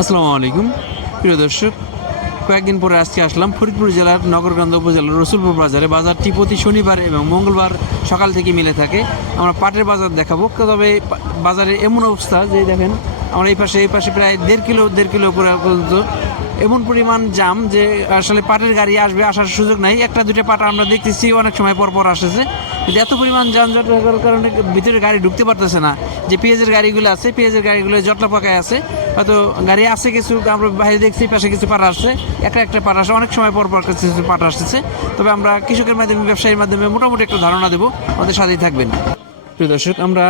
আসসালামু আলাইকুম প্রিয় দর্শক, কয়েকদিন পরে আজকে আসলাম ফরিদপুর জেলার নগরকান্দা উপজেলার রসুলপুর বাজারে। বাজারটি প্রতি শনিবার এবং মঙ্গলবার সকাল থেকে মিলে থাকে। আমরা পাটের বাজার দেখাবো, তবে বাজারের এমন অবস্থা যে দেখেন আমরা এই পাশে প্রায় দেড় কিলো উপরে পর্যন্ত এমন পরিমাণ জাম যে আসলে পাটের গাড়ি আসার সুযোগ নাই। একটা দুটো পাট আমরা দেখতেছি অনেক সময় পর আসতেছে, কিন্তু এত পরিমাণ যানজট হওয়ার কারণে ভিতরে গাড়ি ঢুকতে পারতেছে না। যে পেঁয়াজের গাড়িগুলো আছে, পেঁয়াজের গাড়িগুলো জটলা পাকায় আছে, হয়তো গাড়ি আছে কিছু, আমরা বাইরে দেখছি পাশে কিছু পাট আসছে, একটা পাট আসে, অনেক সময় পর কিছু পাট আসতেছে। তবে আমরা কৃষকের মাধ্যমে, ব্যবসায়ীর মাধ্যমে মোটামুটি একটা ধারণা দেবো, আমাদের সাথেই থাকবেন। প্রিয় দর্শক, আমরা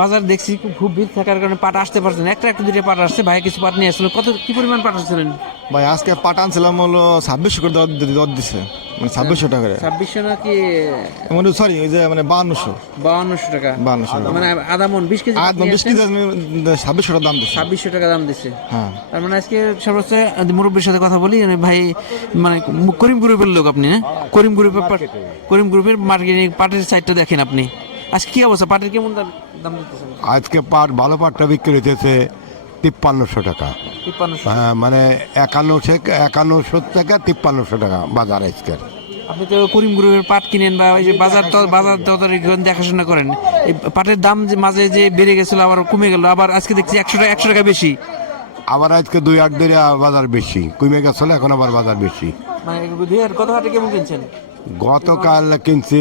বাজার দেখছি খুব ভিড় থাকার কারণে পাট আসতে পারছে না। একটা দুটো পাট আসছে, ভাই কিছু পাট নিয়ে আসছিল। কি পরিমাণ পাট আসছিলেন ভাই? আজকে পাট আনছিলাম হলো 2600 করে দর দিছে, মানে 2600 টাকা করে। 2600 নাকি মানে সরি, ওই যে মানে 5200 টাকা, 5200 মানে আধা মন 20 কেজি 20 কেজি 2600 টাকা দাম দিছে। 2600 টাকা দাম দিচ্ছে। হ্যাঁ, তার মানে আজকে সর্বোচ্চ মুরব্বীর সাথে কথা বলি, ভাই মানে করিম গ্রুপের লোক আপনি, না? করিম গ্রুপের মার্কেটিং পাটের সাইডটা দেখেন আপনি। আজকে কি অবস্থা, পাটের কেমন দাম দিতেছেন? আজকে পাট ভালো পাটটা বিক্রি হইতেছে 5300 টাকা। 5300। হ্যাঁ, মানে 5100 থেকে 5300 টাকা বাজার আজকের। আপনি তো করিম গ্রুপের পাট কিনেন বা ওই যে বাজার দেখাশোনা করেন, এই পাটের দাম যে মাঝে যে বেড়ে গেছিল আবার কমে গেল, আবার আজকে দেখছি 100 টাকা বেশি। আবার আজকে 2-8 ধরে বাজার বেশি কমে গেছিল, এখন আবার বাজার বেশি। মানে কত হাটে কেমন কিনছেন? গতকাল কিনছে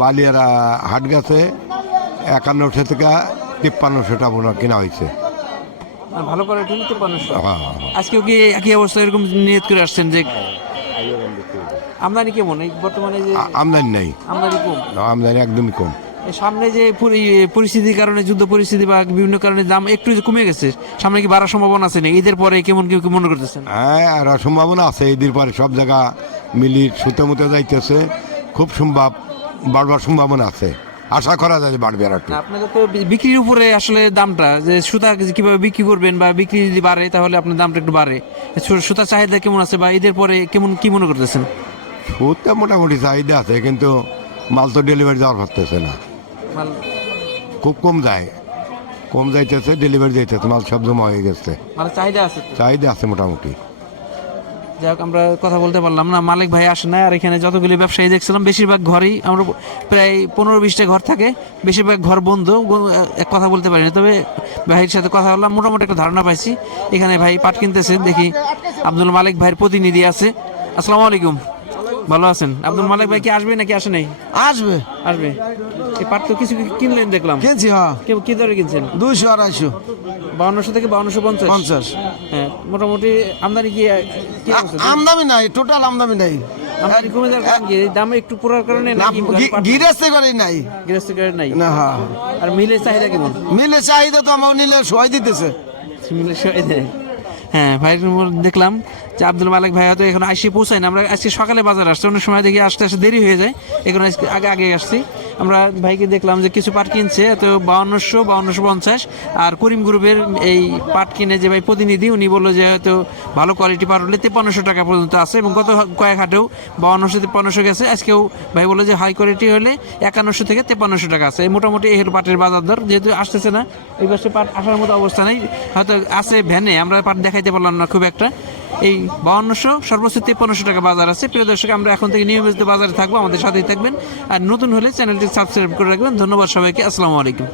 বালিয়ারা হাট গেছে 5100 থেকে 5300 টাকা বোনা কেনা হয়েছে। মানে ভালো করে ঠেলে 5300। হ্যাঁ, আজকেও কি একই অবস্থা এরকম নিয়ত করে আসছেন যে আমদানি কেমন এই বর্তমানে? যে আমদানি নেই, আমদানি কম, আমদানি একদমই কম। এই সামনে যে পরিস্থিতির কারণে, যুদ্ধ পরিস্থিতি বা বিভিন্ন কারণে দাম একটু যে কমে গেছে, সামনে কি বাড়ার সম্ভাবনা আছে না? ঈদের পরে কেমন কি মনে করতেছেন? হ্যাঁ, আর সম্ভাবনা আছে, ঈদের পরে সব জায়গা মিলির সুতো মতো যাইতেছে, খুব বাড়বার সম্ভাবনা আছে। আশা করা যায় যে বাড়বে আর একটু। আপনাদের তো বিক্রির উপরে আসলে দামটা, যে সুতা কিভাবে বিক্রি করবেন বা বিক্রি যদি বাড়ে তাহলে আপনার দামটা একটু বাড়ে। সুতার চাহিদা কেমন আছে বা ঈদের পরে কেমন কি মনে করতেছেন? সুতটা মোটামুটি চাহিদা আছে, কিন্তু মাল তো ডেলিভারি যাওয়ার পারতেছে না, মাল খুব কম যাইতেছে, ডেলিভারি যাইতেছে, মাল সব জমা হয়ে গেছে। মানে চাহিদা আছে তো? চাহিদা আছে মোটামুটি। যাই হোক, আমরা কথা বলতে পারলাম না, মালিক ভাই আসে না। আর এখানে যতগুলি ব্যবসায়ী দেখছিলাম বেশিরভাগ ঘরেই, আমরা প্রায় 15-20টা ঘর থাকে, বেশিরভাগ ঘর বন্ধ, কথা বলতে পারি না। তবে ভাইয়ের সাথে কথা বললাম, মোটামুটি একটা ধারণা পাইছি। এখানে ভাই পাট কিনতেছে, দেখি আব্দুল মালিক ভাইয়ের প্রতিনিধি আছে। আসসালামু আলাইকুম, ভালো আছেন? আব্দুল মালিক ভাই কি আসবে নাকি আসে নাই? আসবে। এই পাট তো কিছু কিনলেন দেখলাম। কিনছি। হ্যাঁ, কি দরে কিনছেন? 200-250। 5200 থেকে 5250। হ্যাঁ, মোটামুটি আমদানি কি অবস্থা? আমদানি নাই, টোটাল আমদানি নাই। আমদানি কমে যাওয়ার কারণ কি? দাম একটু পড়ার কারণে নাকি গিরেস্তে করে নাই গৃহস্থ করে নাই? না। হ্যাঁ, আর মিলের চাহিদা কেমন? মিলে চাহিদা তো আমার নিলে সবাই দিতেছে। মিলের সবাই দেয়। হ্যাঁ, ভাই দেখলাম যে আব্দুল মালিক ভাই হয়তো এখন আসে পৌঁছায় না। আমরা আজকে সকালে বাজার আসছি, অনেক সময় দেখি আসতে দেরি হয়ে যায়, এখন আগে আসছি। আমরা ভাইকে দেখলাম যে কিছু পাট কিনছে, তো 5250। আর করিম গ্রুপের এই পাট কিনে যে ভাই প্রতিনিধি, উনি বললো যে হয়তো ভালো কোয়ালিটি পাট হলে 5300 টাকা পর্যন্ত আছে, এবং গত কয়েক হাটেও 5200-5300 গেছে। আজকেও ভাই বললো যে হাই কোয়ালিটি হলে 5100 থেকে 5300 টাকা আছে। মোটামুটি এই পাটের বাজার দর, যেহেতু আসতেছে না এই পাশে পাট আসার মতো অবস্থা নেই, হয়তো আছে ভ্যানে, আমরা পাট দেখাইতে পারলাম না খুব একটা। এই 5200 সর্বোচ্চ 5300 টাকা বাজার আছে। প্রিয় দর্শক, আমরা এখন থেকে নিয়মিত বাজারে থাকবো, আমাদের সাথেই থাকবেন। আর নতুন হলে চ্যানেলটি সাবস্ক্রাইব করে রাখবেন। ধন্যবাদ সবাইকে, আসসালামু আলাইকুম।